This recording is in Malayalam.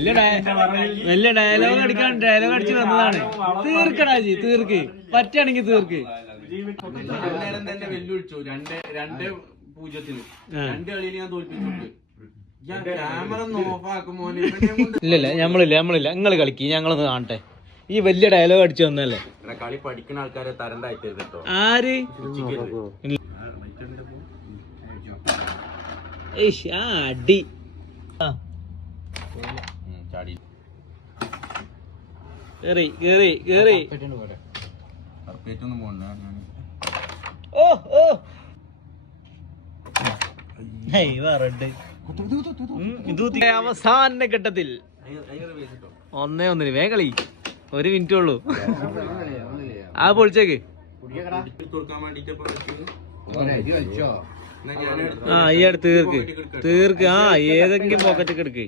വലിയ ഡയലോഗ് അടിച്ച് വന്നതാണ്. തീർക്കടാ ജി, തീർക്ക് പറ്റാണെങ്കിൽ തീർക്ക്. തന്നെ വെല്ലുവിളിച്ചു 2-2 2 കളിയിൽ ഞാൻ തോൽപ്പിച്ചു. ഇല്ലല്ല നമ്മളില്ല നിങ്ങൾ കളിക്ക്, ഞങ്ങളൊന്ന് കാണട്ടെ. ഈ വലിയ ഡയലോഗ് അടിച്ചു വന്നല്ലേ. കളി പഠിക്കുന്ന ആൾക്കാരെ തരം താഴ്ത്തരുത്. ആര് അടി കേറി കേറി കേറി. ഓ ഓ അവസാന ഘട്ടത്തിൽ 1-1 വേഗളി. 1 മിനിറ്റ് ഉള്ളൂ. ആ പൊളിച്ചേക്ക്. ആ ഈ അടുത്ത് തീർക്ക്. ആ ഏതെങ്കിലും പോക്കറ്റ് എടുക്ക്.